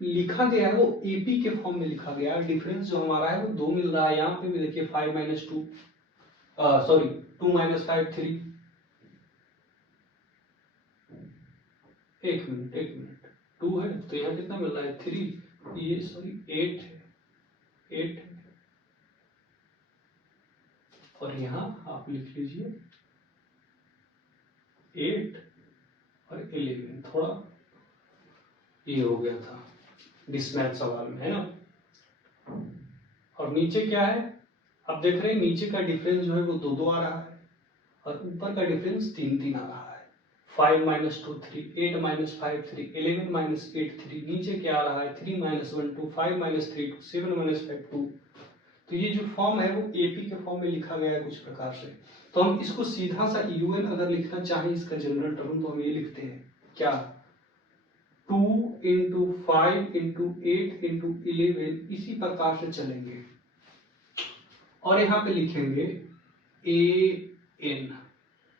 लिखा गया है वो एपी के फॉर्म में लिखा गया है, डिफरेंस जो हमारा है वो 2 मिल रहा है। यहाँ पे भी देखिए 5 माइनस 2, सॉरी 2 माइनस 5 3, एक मिनट 2 है तो यहाँ कितना मिल रहा है 3, ये सॉरी 8 है, 8 है, और यहाँ आप लिख लीजिए 8 और 11, थोड़ा ये हो गया था, डिस्मैच सवाल में, है ना। और नीचे क्या है, आप देख रहे हैं नीचे का डिफरेंस जो है वो 2 2 आ रहा है और ऊपर का डिफरेंस 3 3 आ रहा है। 5 - 2 3, 8 - 5 3, 11 - 8 3, नीचे क्या आ रहा है 3 - 1 2, 5 - 3 2, 7 - 5 2। तो ये जो फॉर्म है वो एपी के फॉर्म में लिखा गया है कुछ प्रकार से। तो हम इसको सीधा सा यूएन अगर लिखना चाहें इसका जनरल टर्म तो हम ये लिखते हैं क्या, 2 × 5 × 8 × 11 इसी प्रकार से चलेंगे और यहाँ पे लिखेंगे ए एन।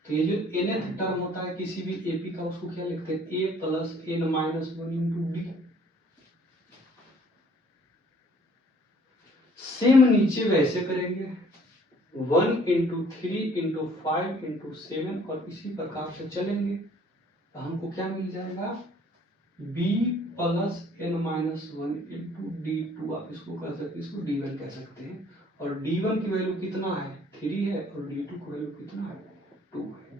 तो ये जो nth टर्म होता है किसी भी एपी का उसको क्या लिखते हैं, a + n - 1 × d। सेम नीचे वैसे करेंगे 1 × 3 × 5 × 7 और इसी प्रकार से चलेंगे तो हमको क्या मिल जाएगा, b + n - 1 × d2। आप इसको कह सकते हैं, इसको d1 कह सकते हैं। और d1 की वैल्यू कितना है 3 है और d2 की वैल्यू कितना है 2 है,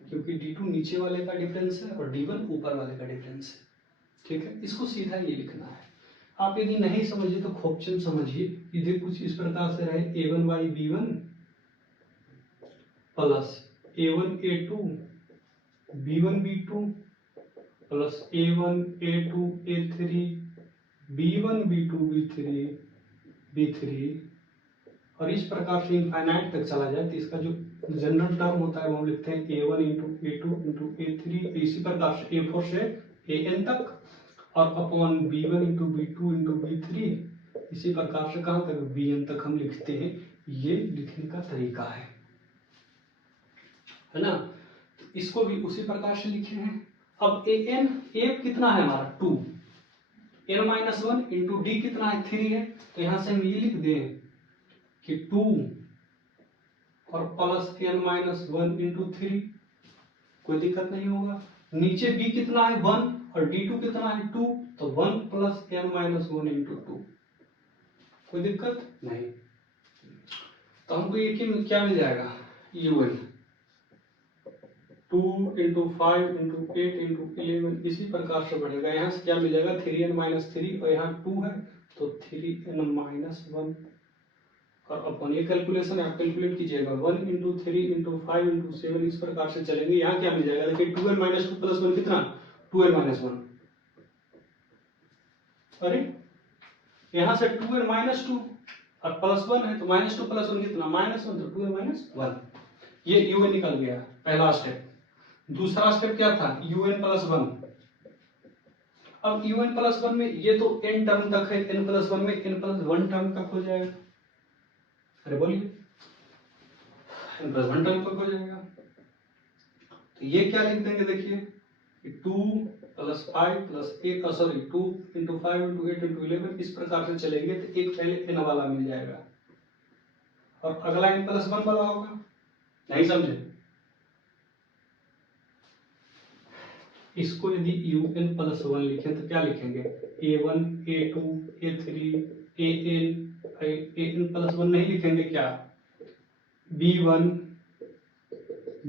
क्योंकि d2 नीचे वाले का डिफरेंस है और d1 ऊपर वाले का डिफरेंस है। ठीक है, इसको सीधा ये लिखना है। आप यदि नहीं समझिए तो खोपचन समझिए, इधर कुछ इस प्रकार से रहे a1/b1 plus a1/a2 b1/b2 plus a1/a2/a3 b1/b2/b3 b3 और इस प्रकार से इनफाइनाइट तक चला जाए तो इसका जो जनरल टर्म होता है वो हम लिखते हैं a1 × a2 × a3 इसी प्रकार से a4 से an तक और अपॉन b1 × b2 × b3 इसी प्रकार से कहां तक bn तक हम लिखते हैं। ये लिखने का तरीका है ना। तो इसको भी उसी प्रकार से लिखे हैं। अब an a कितना है हमारा 2, n - 1 × d कितना है 3 है, तो यहां से हम ये लिख दें कि 2 और प्लस n - 1 × 3, कोई दिक्कत नहीं होगा। नीचे b कितना है 1 और d2 कितना है 2, तो 1 + n - 1 × 2, कोई दिक्कत नहीं। तो हमको ये क्या मिल जाएगा un 2 × 5 × 8 × 11 इसी प्रकार से बढ़ेगा। यहाँ से क्या मिल जाएगा 3n - 3 और यहाँ 2 है तो 3n - 1 और अपन ये कैलकुलेशन आप कैलकुलेट कीजिएगा 1 × 3 × 5 × 7 इस प्रकार से चलेंगे। यहाँ क्या मिल जाएगा देखिए 2n - 2 + 1 कितना 2n - 1। अरे यहाँ से 2n - 2 और +1 है तो -2 + 1 कितना -1 तो 2n - 1। ये un निकल गया पहला स्टेप। दूसरा स्टेप क्या था un + 1। अब un + 1 में ये तो n टर्म तक है, n + 1 में n + 1 टर्म तक हो जाएगा। अरे बोलिए n + 1 टर्म तक हो जाएगा तो ये क्या लिख देंगे देखिए 2 + 5 + 8 सॉरी 2 × 5 × 8 × 11 इस प्रकार से चलेंगे तो एक पहले n वाला मिल जाएगा और अगला n + 1 वाला होगा। नहीं समझे, इसको यदि un + 1 लिखें तो क्या लिखेंगे a1 a2 a3 an + 1 नहीं लिखेंगे क्या b1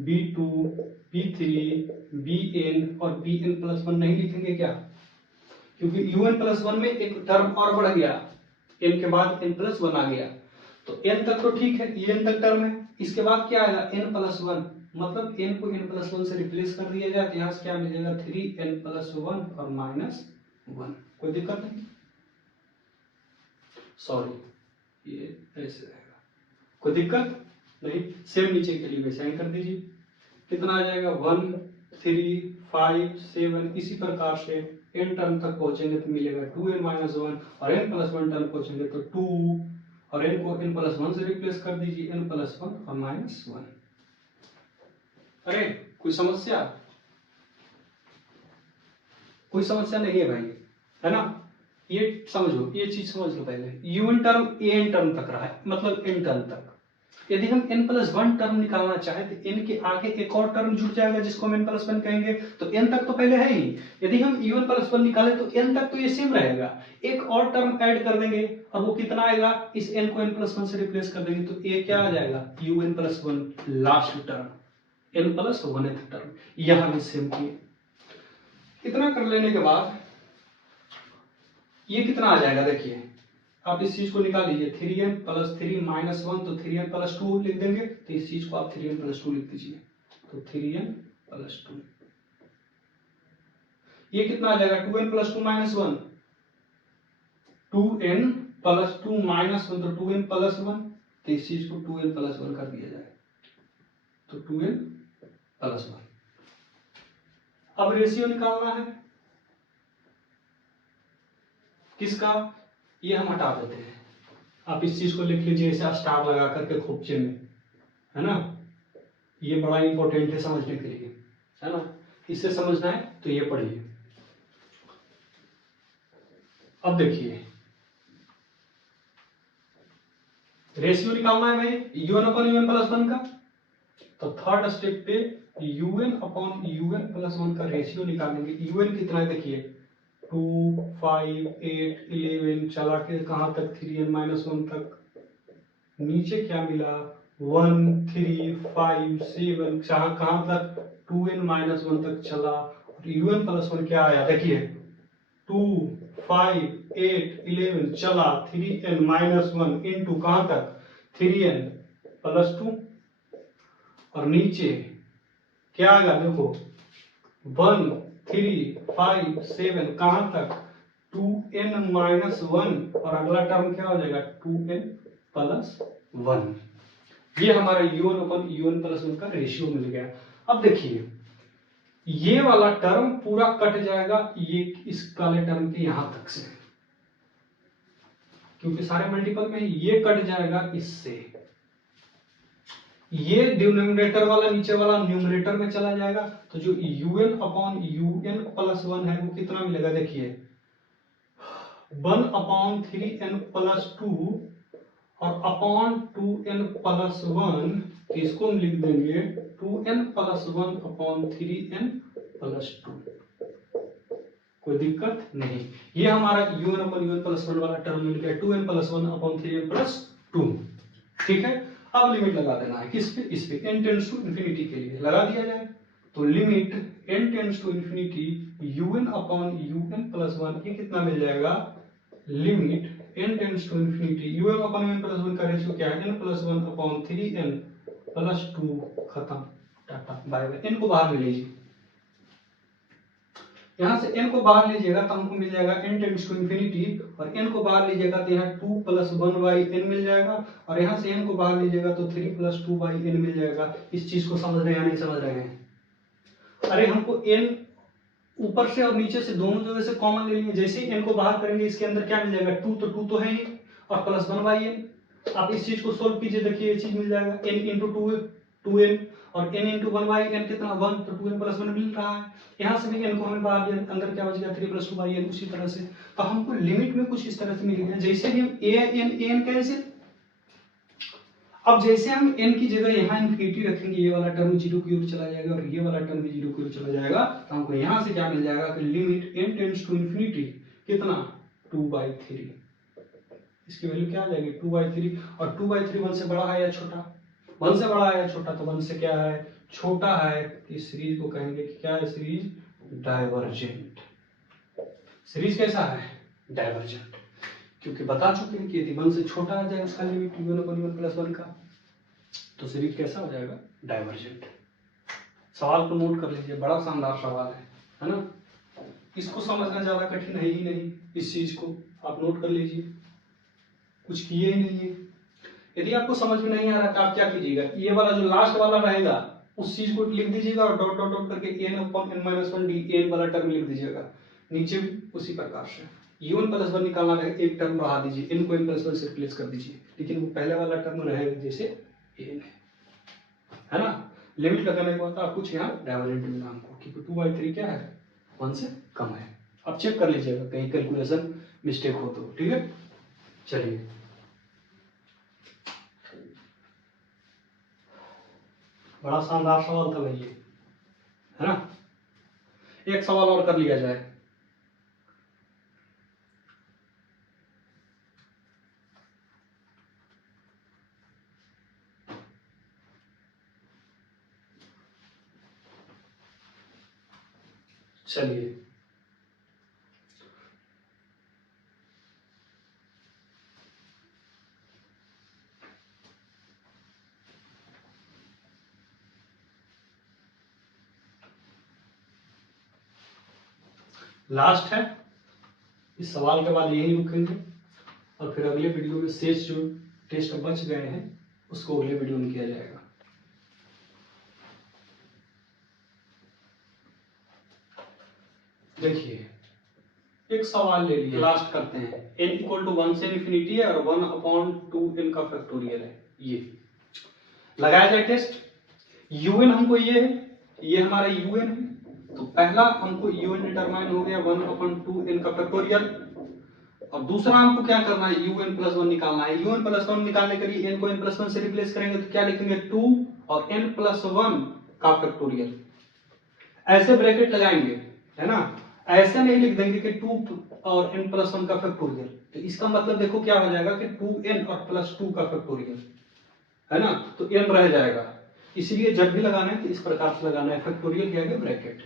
b2 b3 bn और bn + 1 नहीं लिखेंगे क्या, क्योंकि un + 1 में एक टर्म और बढ़ गया n के बाद n + 1 आ गया तो n तक तो ठीक है, ये n तक टर्म है। इसके बाद क्या आएगा n + 1 मतलब n को n + 1 से रिप्लेस कर दिया जाए तो यहाँ से क्या मिलेगा 3n + 1 और -1, कोई दिक्कत नहीं। सॉरी ये ऐसे रहेगा, कोई दिक्कत नहीं। सेम नीचे के लिए साइन कर दीजिए, कितना आ जाएगा 1 3 5 7 इसी प्रकार से n टर्म तक पहुंचेंगे तो मिलेगा 2n - 1 और n + 1 टर्म पहुंचेंगे तो 2 और n को n + 1 से रिप्लेस कर दीजिए n + 1 और -1। अरे कोई समस्या, कोई समस्या नहीं है भाई, है ना। ये समझो, ये चीज समझ लो पहले un टर्म an टर्म तक रहा है मतलब n टर्म तक। यदि हम n + 1 टर्म निकालना चाहे तो n के आगे एक और टर्म जुड़ जाएगा जिसको हम n + 1 कहेंगे तो n तक तो पहले है ही। यदि हम un + 1 निकाले तो n तक तो ये सेम रहेगा, एक और टर्म ऐड कर देंगे और वो कितना आएगा इस n को n + 1 से रिप्लेस कर देंगे तो ये क्या आ जाएगा un + 1 last term n + 1th term. यहां भी सेम किए। इतना कर लेने के बाद ये कितना आ जाएगा देखिए, आप इस चीज को निकाल लीजिए, 3n प्लस 3 माइनस 1 तो 3n प्लस 2 लिख देंगे, तो इस चीज को आप 3n प्लस 2 लिख दीजिए, तो 3n प्लस 2। ये कितना आ जाएगा 2n plus 2 minus 1, 2n plus 2 minus 1 तो 2n प्लस 1, तो इस चीज को 2n प्लस 1 कर दिया जाए, तो 2n प्लस 1। अब रेशियो निकालना है किसका, ये हम हटा देते हैं, आप इस चीज को लिख लीजिए ऐसे स्टार लगा करके खोपचे में, है ना, ये बड़ा इंपॉर्टेंट है समझने के लिए, है ना, इससे समझना है तो ये पढ़िए। अब देखिए रेशियो निकालना है भाई un अपन un प्लस 1 का, तो थर्ड स्टेप पे un अपॉन un प्लस 1 का रेशियो निकालेंगे। un कितना है देखिए 2 5 8 11 चला के कहां तक 3n माइनस 1 तक, नीचे क्या मिला 1 3 5 7 कहां तक 2n माइनस 1 तक चला, और un प्लस 1 क्या आया देखिए 2 5 8 11 चला 3n माइनस 1 इंटू कहां तक 3n प्लस 2, और नीचे क्या आएगा देखो 1 3 5 7 कहां तक 2n माइनस 1, और अगला टर्म क्या हो जाएगा 2n प्लस 1। ये हमारा un अपन un प्लस 1 का रेशियो मिल गया। अब देखिए ये वाला टर्म पूरा कट जाएगा ये इस वाले टर्म के यहां तक से, क्योंकि सारे मल्टीपल में ये कट जाएगा इससे, ये डिनोमिनेटर वाला नीचे वाला न्यूमरेटर में चला जाएगा, तो जो un अपॉन un प्लस 1 है वो कितना मिलेगा देखिए 1 अपॉन 3n प्लस 2 और अपॉन 2n प्लस 1, इसको हम लिख देंगे 2n plus 1 upon 3n plus 2। कोई दिक्कत नहीं, ये हमारा un अपॉन un प्लस 1 वाला टर्म मिल गया 2n plus 1 upon 3n plus 2। ठीक है, अब लिमिट लगा देना है किस पे, इस पे n टेंड्स टू इंफिनिटी के लिए लगा दिया जाए, तो limit n tends to infinity un upon un plus 1, ये कितना मिल जाएगा limit n tends to infinity un upon un plus 1 का रेशियो क्या है n plus 1 upon 3n plus 2, खत्म, टाटा बाय बाय। n को बाहर ले लीजिए, यहां से n को बाहर लीजिएगा तो हमको मिल जाएगा n टेंड्स टू इंफिनिटी, और n को बाहर लीजिएगा तो यहाँ 2 प्लस 1 बाई n मिल जाएगा, और यहाँ से n को बाहर लीजिएगा तो 3 प्लस 2 बाई n मिल जाएगा। इस चीज को समझ रहे हैं या नहीं समझ रहे हैं? अरे हमको n ऊपर से और नीचे से दोनों जगह से कॉमन ले लिए, जैसे ही n को बाहर करेंगे इसके अंदर क्या मिल जाएगा 2, तो 2 तो है ही, और प्लस 1 बाई n। आप इस चीज को सोल्व कीजिए, देखिए ये चीज मिल जाएगा n इंटू 2n, और n इंटू 1 बाई n कितना 1, तो 2n प्लस 1 मिल रहा है। यहाँ से भी n को हमें बाहर दिया, अंदर क्या बच गया 3 प्लस 2 बाई n। उसी तरह से तो हमको लिमिट में कुछ इस तरह से मिल गया, जैसे ही हम an कैंसिल, अब जैसे हम n की जगह यहाँ इनफिनिटी रखेंगे ये वाला टर्म 0 की ओर चला जाएगा और ये वाला टर्म भी 0 की ओर चला जाएगा, तो हमको यहाँ से क्या मिल जाएगा कि limit n tends to infinity कितना 2/3, इसकी वैल्यू क्या आ जाएगी 2/3, और 2/3 1 से बड़ा है या छोटा, 1 से बड़ा है या छोटा, तो 1 से क्या है छोटा है, इस सीरीज को कहेंगे कि क्या है सीरीज डाइवर्जेंट। सीरीज कैसा है डाइवर्जेंट, क्योंकि बता चुके हैं कि यदि 1 से छोटा आ जाए उसका limit u1 upon u1 plus 1 का, तो सीरीज कैसा हो जाएगा डाइवर्जेंट। सवाल को नोट कर लीजिए, बड़ा शानदार सवाल है ना, इसको समझना ज्यादा कठिन है ही नहीं, इस चीज को आप नोट कर लीजिए, कुछ किए ही नहीं है। यदि आपको समझ में नहीं आ रहा तो आप क्या कीजिएगा, ये वाला जो लास्ट वाला रहेगा उस चीज को लिख दीजिएगा और डॉट डॉट डॉट करके n upon n minus 1 D n वाला टर्म लिख दीजिएगा, नीचे भी उसी प्रकार से u1 प्लस 1 निकालना रहे, एक टर्म बढ़ा दीजिए, n को n प्लस 1 से रिप्लेस कर दीजिए, लेकिन वो पहले वाला टर्म रहेगा जैसे n है ना। लिमिट लगाने के बाद आप कुछ यहाँ डाइवर्जेंट मिला हमको, क्योंकि 2/3 क्या है 1 से कम है। आप चेक कर लीजिएगा कहीं कैलकुलेशन मिस्टेक हो तो, ठीक है। चलिए बड़ा शानदार सवाल था भाई ये, है ना। एक सवाल और कर लिया जाए, चलिए लास्ट है, इस सवाल के बाद यही रुकेंगे और फिर अगले वीडियो में शेष जो टेस्ट बच गए हैं उसको अगले वीडियो में किया जाएगा। देखिए एक सवाल ले लिए, लास्ट करते हैं। n इक्वल टू 1 से इन्फिनिटी है और 1/2n का फैक्टोरियल है। ये लगाया जाए टेस्ट। un हमको ये है, ये हमारा un है, तो पहला हमको un डिटरमाइन हो गया 1/2n का फैक्टोरियल, और दूसरा हमको क्या करना है, un प्लस 1 निकालना है। un प्लस 1 निकालने के लिए n को n प्लस 1 से रिप्लेस करेंगे तो क्या लिखेंगे 2 और n प्लस 1 का फैक्टोरियल, ऐसे ब्रैकेट लगाएंगे, है ना। ऐसे नहीं लिख देंगे कि 2 और n प्लस 1 का फैक्टोरियल, तो इसका मतलब देखो क्या हो जाएगा कि 2n और प्लस 2 का फैक्टोरियल, है ना, तो n रह जाएगा। इसलिए जब भी लगाना है तो इस प्रकार से लगाना है, फैक्टोरियल के आगे ब्रैकेट।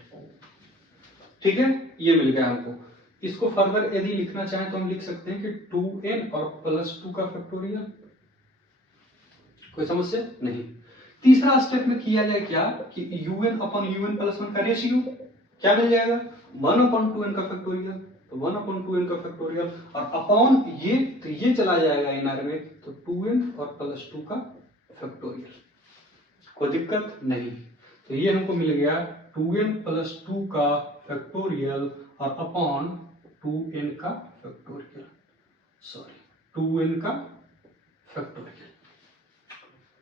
ठीक है, ये मिल गया हमको। इसको फर्दर यदि लिखना चाहें तो हम लिख सकते हैं कि 2n और प्लस 2 का फैक्टोरियल। कोई समस्या नहीं। तीसरा स्टेप में किया जाए क्या कि un अपॉन un प्लस 1 का रेशियो क्या मिल जाएगा, 1/2n का फैक्टोरियल, तो 1/2n का फैक्टोरियल और अपॉन ये, तो ये चला जाएगा इनर में, तो 2n और प्लस 2 का फैक्टोरियल। कोई दिक्कत नहीं। तो ये हमको मिल गया 2n प्लस 2 का फैक्टोरियल और अपॉन 2n का फैक्टोरियल, सॉरी 2n का फैक्टोरियल।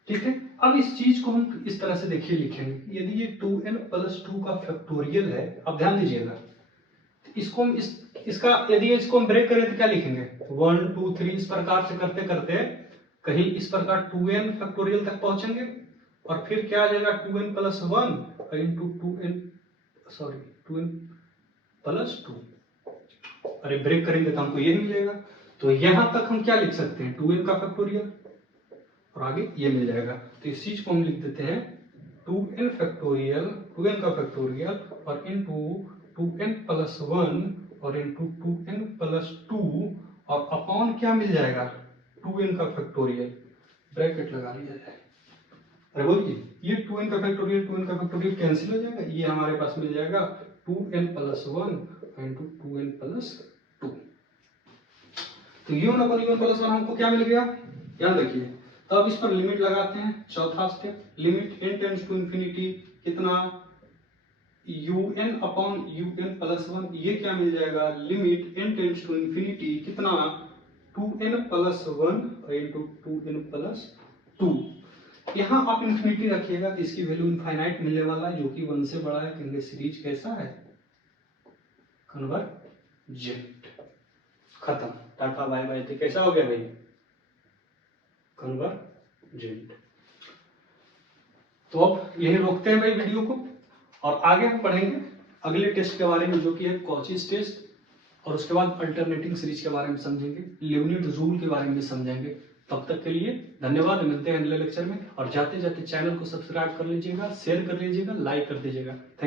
ठीक है, अब इस चीज को हम इस तरह से देखिए लिखेंगे, यदि ये 2n प्लस 2 का फैक्टोरियल है, अब ध्यान दीजिएगा, इसको हम इसका यदि इसको हम ब्रेक करें तो क्या लिखेंगे 1 2 3, इस प्रकार से करते करते कहीं इस प्रकार 2n फैक्टोरियल तक पहुंचेंगे और फिर क्या आ जाएगा 2n plus 1 into 2n, sorry 2n plus 2। अरे ब्रेक करेंगे तो हमको ये मिलेगा, तो यहां तक हम क्या लिख सकते हैं 2n का फैक्टोरियल और आगे ये मिल जाएगा। तो इस चीज को हम लिख देते हैं 2n फैक्टोरियल, 2n का फैक्टोरियल और इनटू 2n प्लस 1 और इनटू 2n प्लस 2 और अपॉन क्या मिल जाएगा 2n का फैक्टोरियल, ब्रैकेट लगा लिया जाए। अरे बोलिए ये 2n का फैक्टोरियल 2n का फैक्टोरियल कैंसिल हो जाएगा, ये हमारे पास मिल जाएगा 2n plus 1 into 2n plus 2। तो un अपॉन un प्लस 1 हमको क्या मिल गया, ध्यान रखिए। तो अब इस पर लिमिट लगाते हैं, चौथा step, limit n tends to infinity कितना un अपॉन un प्लस 1, ये क्या मिल जाएगा limit n tends to infinity कितना 2n plus 1 into 2n plus 2। यहाँ आप इंफिनिटी रखिएगा तो इसकी वैल्यू इनफाइनाइट मिलने वाला है, जो कि 1 से बड़ा है। कहेंगे सीरीज कैसा है, कन्वर्जेंट। खत्म, टाटा बाय बाय। तो कैसा हो गया भाई, कन्वर्जेंट। तो अब यही रोकते हैं भाई वीडियो को और आगे हम पढ़ेंगे अगले टेस्ट के बारे में, जो कि है कॉचीज टेस्ट, और उसके बाद अल्टरनेटिंग सीरीज के बारे में समझेंगे, लीबनिज़ रूल के बारे में समझेंगे। तब तक के लिए धन्यवाद, मिलते हैं अगले लेक्चर में। और जाते जाते चैनल को सब्सक्राइब कर लीजिएगा, शेयर कर लीजिएगा, लाइक कर दीजिएगा। थैंक